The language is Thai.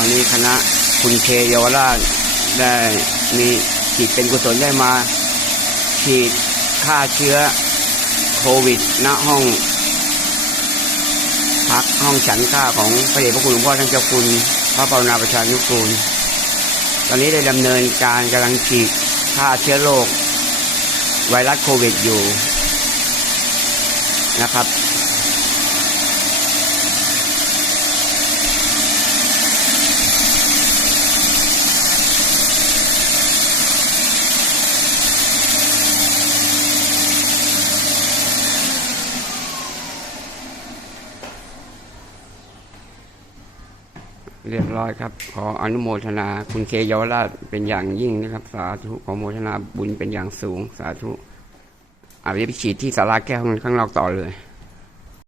ตอนนี้คณะคุณเคเยาวราชได้มีจิตเป็นกุศลได้มาฉีดฆ่าเชื้อโควิดณห้อง พักห้องฉันข้าของพระเดชพระคุณหลวงพ่อท่านเจ้าคุณ พระปรณาประชานุกูล ตอนนี้ได้ดำเนินการกำลังฉีดฆ่าเชื้อโรคไวรัสโควิดอยู่นะครับ เรียบร้อยครับ ขออนุโมทนา คุณเคเยาวราชเป็นอย่างยิ่งนะครับ สาธุขอโมทนาบุญเป็นอย่างสูง สาธุอาวิชิตที่สาราแก้วข้างนอกต่อเลย